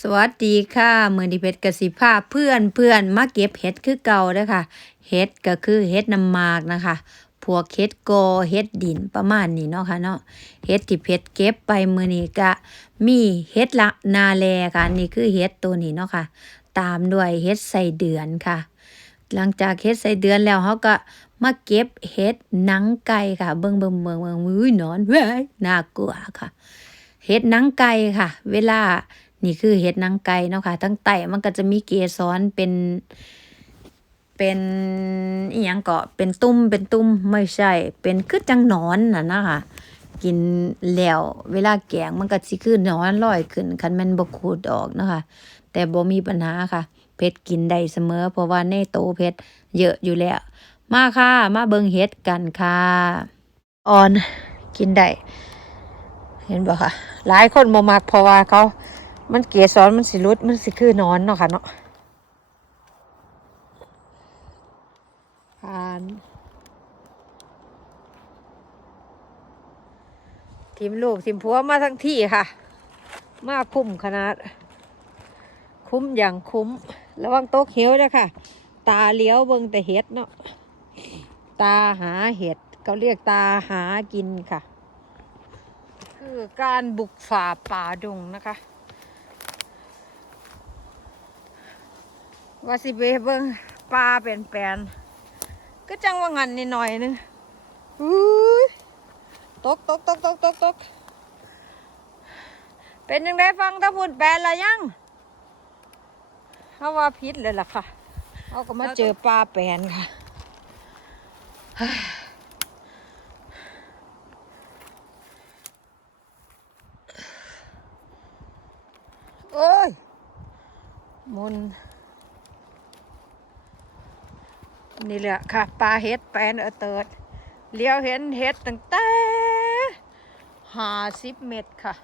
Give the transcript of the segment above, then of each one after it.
สวัสดีค่ะมือดีเพชรกสิภาเพื่อนเพื่อนมาเก็บเห็ดคือเก่าเด้อค่ะเห็ดก็คือเห็ดน้ำมากนะคะพวกเห็ดกอเห็ดดินประมาณนี้เนาะค่ะเนาะเห็ดที่เพชรเก็บไปมือนี้ก็มีเห็ดละนาแลค่ะนี่คือเห็ดตัวนี้เนาะค่ะ ตามด้วยเห็ดใส่เดือนค่ะ หลังจากเฮ็ดใส่เดือนแล้วเขาก็มาเก็บเฮ็ดหนังไก่ค่ะ เบิ่งเบิ่งเบิ่งเบิ่งอุ้ยนอนเว้ยน่ากลัวค่ะเฮ็ดหนังไก่ค่ะ เวลา นี่คือเฮ็ดนังไก่เนาะค่ะทั้งไตมันก็จะมีเกสรเป็นเป็นอีหยังเกาะเป็นตุ้มเป็นตุ้มไม่ใช่ เป็นคือจังนอนน่ะนะคะกินแล้วเวลาแกงมันก็สิคือนอนลอยขึ้นคันแม่นบ่ขูดออกเนาะค่ะแต่บ่มีปัญหาค่ะเพชรกินได้เสมอ เพราะว่าในโตเพชรเยอะอยู่แล้ว มาค่ะ มาเบิงเฮ็ดกันค่ะอ่อนกินได้เห็นบ่ค่ะ หลายคนบ่มักเพราะว่าเขา มันเกสรมันสิรุดมันสิคือนอนเนาะค่ะเนาะผ่านทีมลูกทีมผัวมาทั้งที่ค่ะ มาคุ้มขนาด คุ้มอย่างคุ้ม ระวังโต๊ะเขียวด้วยค่ะ ตาเลี้ยวเบิ่งแต่เห็ดเนาะตาหาเห็ดเขาเรียกตาหากินค่ะ คือการบุกฝ่าป่าดงนะคะ ว่าสิไปเบิงปลาเป็นแปลนก็จังว่างันนิดหน่อยนึงอุ้ยตกตกตกตกตกตกเป็นยังไงฟังถ้าพูดแปลนละยังเขาว่าพิษเลยล่ะค่ะเขาก็มาเจอปลาแปลนค่ะโอ้ยมุน นี่แหละค่ะปลาเห็ดแปลนเอเติดเลี้ยวเห็นเห็ดตั้งแต่ห้าสิบเมตรค่ะ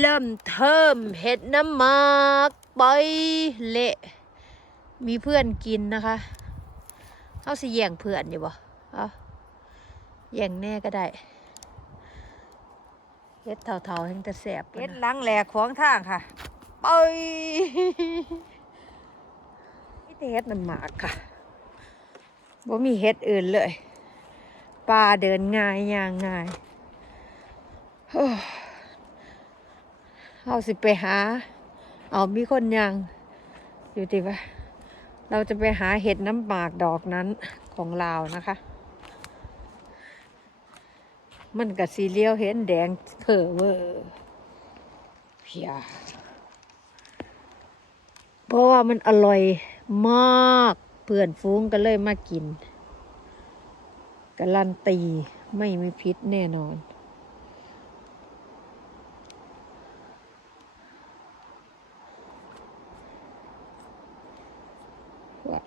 เริ่มเทิมเห็ดน้ำมากไปเละ มีเพื่อนกินนะคะเขาสิแย่งเพื่อนอยู่บ่เอาแย่งแน่ก็ได้เฮ็ดเท่าๆแห่งแต่แสบเฮ็ดลังแหลกขวางทางค่ะไป เฮ็ดน้ำหมากค่ะบ่มีเฮ็ดอื่นเลยปลาเดินง่ายย่างง่ายเอาสิไปหา เอามีคนย่าง อยู่ติว่าเราจะไปหาเห็ดน้ำหมากดอกนั้นของลาวนะคะ มันกับสีเลี้ยวเห็นแดงเถอเวอร์เพียเพราะว่ามันอร่อย มากเพื่อนฟุ้งก็เลยมากินการันตีไม่มีพิษแน่นอนว่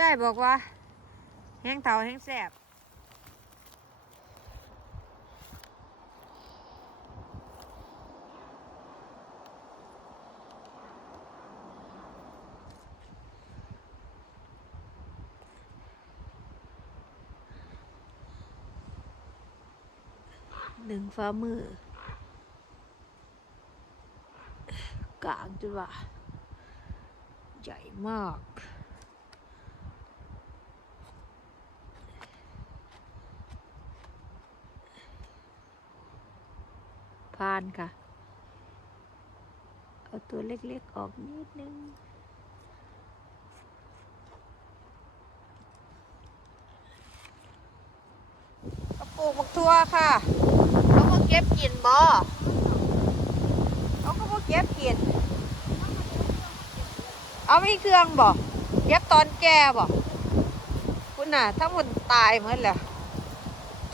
ยายบอกว่า แห้งเตาแห้งแสบหนึ่งฟ้ามือกลางจุดว่า ใหญ่มาก พานค่ะ เอาตัวเล็กๆออกนิดนึง กระปุกบักทั่วค่ะ เขาก็เก็บกินบ่เขาก็บ่เก็บกิน เอาไม่เครื่องบ่เก็บตอนแก่บ่คุณน่ะทั้งหมดตายหมดแล้ว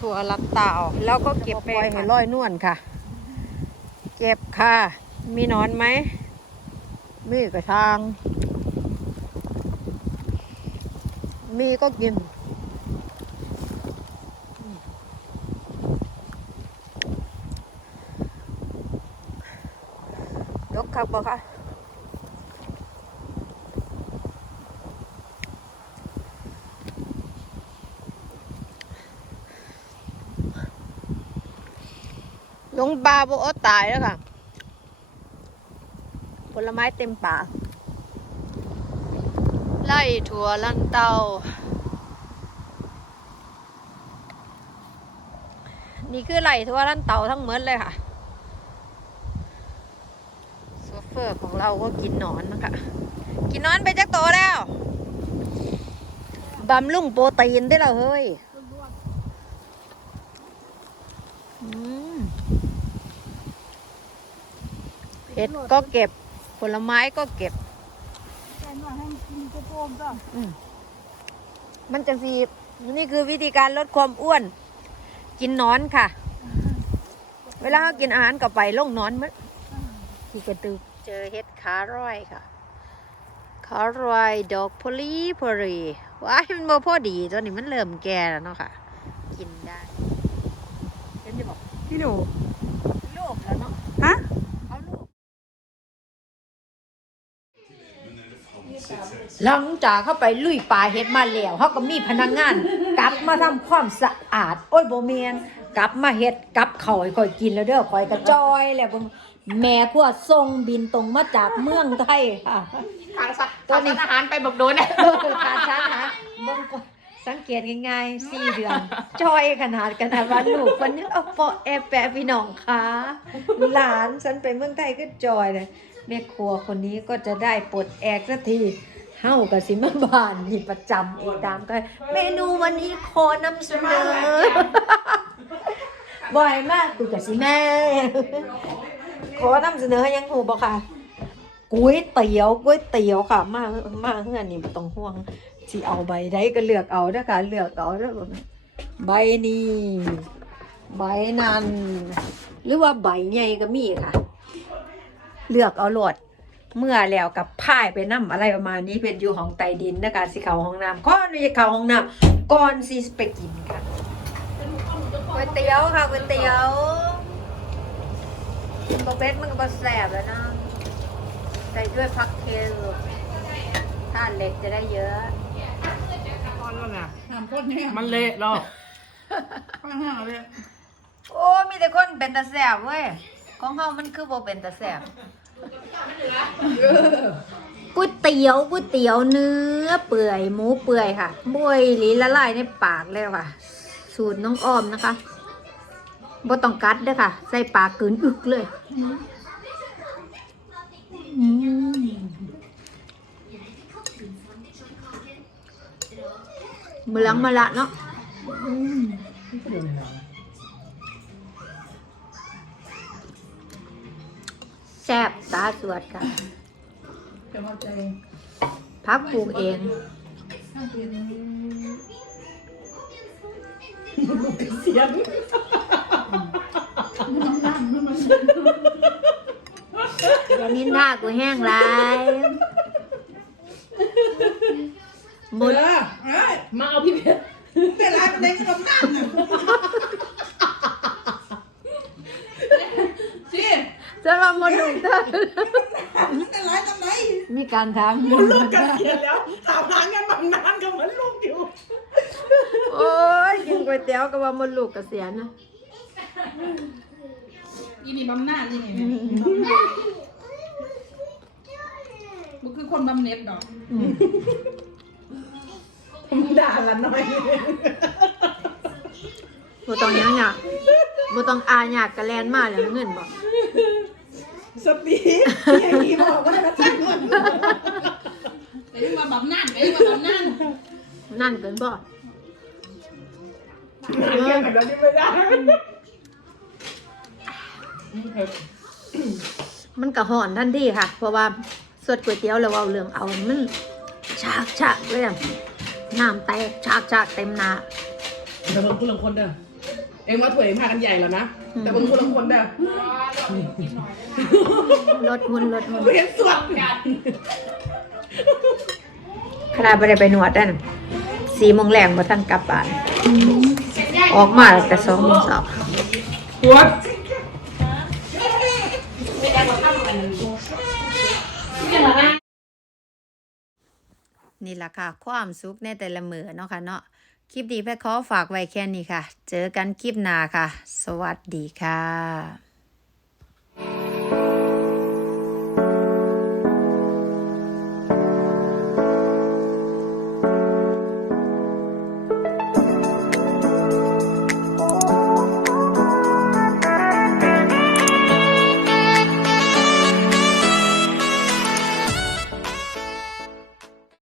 ถั่วลันเต่าแล้วก็เก็บปล่อยให้ลอยนวลค่ะ เก็บค่ะ มีนอนไหม มีกระทาง มีก็กิน ยกครับบ่ค่ะ ลงปลาบอดตายแล้วค่ะ ผลไม้เต็มป่า ไล่ถั่วลันเตา นี่คือไล่ถั่วลันเตาทั้งหมดเลยค่ะโซเฟอร์ของเราก็กินนอนนะคะ กินนอนไปจักโตแล้วบำรุงโปรตีนได้แล้วเฮ้ยอืมเห็ดก็เก็บ ผลไม้ก็เก็บอืมมันจะสีนี่คือวิธีการลดความอ้วน กินหนอนค่ะ เวลาเรากินอาหารกับไปลงหนอนมันที่กระตึกเจอเห็ดขาร้อยค่ะขาร้อยดอกพลีพรีว้ายมันบ่พอดีตอนนี้มันเริ่มแก่แล้วเนาะค่ะ กินได้เห็นจะบอกพี่หนู ลูกแล้วเนาะ ฮะ เอาลูก หลังจากเข้าไปลุยป่าเห็ดมาแล้วเขาก็มีพนักงาน กลับมาทำความสะอาด โอ้ยโบเมียนกลับมาเห็ดกลับเขาให้ข่อยกินแล้วเด้อข่อยกระจอยแล้วเบิ่งแม่ขั้วทรงบินตรงมาจากเมืองไทยค่ะขาดสัตว์ขาดสารอาหารไปบอกโดนเออการช้านะเบิ่งก่อนสังเกตง่ายๆสี่เดือนจอยขนาดขนาดว่าลูกวันนี้เอาปอแอบแปะพี่น้องคะหลานฉันไปเมืองไทยก็จอยเลย แม่ครัวคนนี้ก็จะได้ปลดแอกสักทีเฮากับสิมาบานนี่ประจำอีกตามก็เมนูวันนี้ขอนำเสนอ บ่อยมากกูกับสิแม่ ขอนำเสนอยังหูบ่ค่ะก๋วยเตี๋ยวก๋วยเตี๋ยวค่ะ มากมาเฮือนนี่ต้องห่วงสิเอาใบใดก็เลือกเอาเด้ค่ะเลือกเอาเด้อใบนี้ใบนั้นหรือว่าใบใหญ่ก็มีค่ะ เลือกเอาโลดเมื่อแล้วกับพ่ายไปน้ำอะไรประมาณนี้เป็นอยู่ห้องใต้ดินนะคะสิเข้าห้องน้ำก่อนที่จะเข้าห้องน้ำก่อนสิไปกินค่ะก๋วยเตี๋ยวค่ะก๋วยเตี๋ยวมันก็เป็ดมันก็บ่แซ่บแล้วนะใส่ด้วยผักเคลถ้าเล็กจะได้เยอะตอนนั้นน่ะทำคนเนี่ยมันเละหรอกข้างห้างเลยโอ้มีแต่คนเป็นตาแสบเว้ยของเฮามันคือบ่เป็นตาแสบ ก๋วยเตี๋ยวก๋วยเตี๋ยวเนื้อเปื่อยหมูเปื่อยค่ะบุยหลีละลายในปากเลยค่ะ สูตรน้องอ้อมนะคะบ่ต้องกัดเด้อค่ะ ใส่ปากกืนอึกเลยอืมมือลังมาละเนาะ ซ่บตาสวดค่ะจะมาใจพักปลูกเองข้างเป็นเสียงมันนั่งมันอย่านินท่ากูแห้งไรหมดเอ้ยมาเอาพี่เพชรแต่ลายมันเล็กกับนั่งน่ะสิ จะมาหมดหนึ่งเต้นแต่ลายทำไรมีการถามมันลูกกันเสียแล้วถามหากันบางนานก็เหมือนลูกอยู่โอ้ยกินก๋วยเตี๋ยวก็ว่าหมดลูกเกษียณนะอีนี่บำหน้านี่นี่มันคือคนบำเหน็จดอกอืมด่าละหน่อยบ่ต้องหยังหยากบ่ต้องอาหยากกะแลนมาแล้วเงินบ่ สตีอย่างนี้บอกว่าจะจ้างเงินแต่ยังมาบำหน้าแต่ยังมาบำหน้านั่นเกินบ่งานแค่ไหนเราที่ไม่ได้มันกะห่อนทันทีค่ะ เพราะว่าสดก๋วยเตี๋ยวแล้วเอาเรื่องเอามันฉากฉากเลยอะน้ำแตกฉากฉากเต็มหน้าแต่บางคนละคนเด้อเอ็งว่าถวยพากันใหญ่แล้วนะ แต่บางคนละคนเด้อลดหุ่นลดหุ่นเรียนสวดขนาดไม่ได้ไปหนวดนั่นสี่โมงแรงมาท่านกลับบ้าน ออกมาแต่สองโมงเช้าสวดนี่แหละค่ะ ความสุขในแต่ละมือเนาะค่ะเนาะ คลิปดีแพ่ขอฝากไว้แค่นี้ค่ะ เจอกันคลิปหน้าค่ะ สวัสดีค่ะ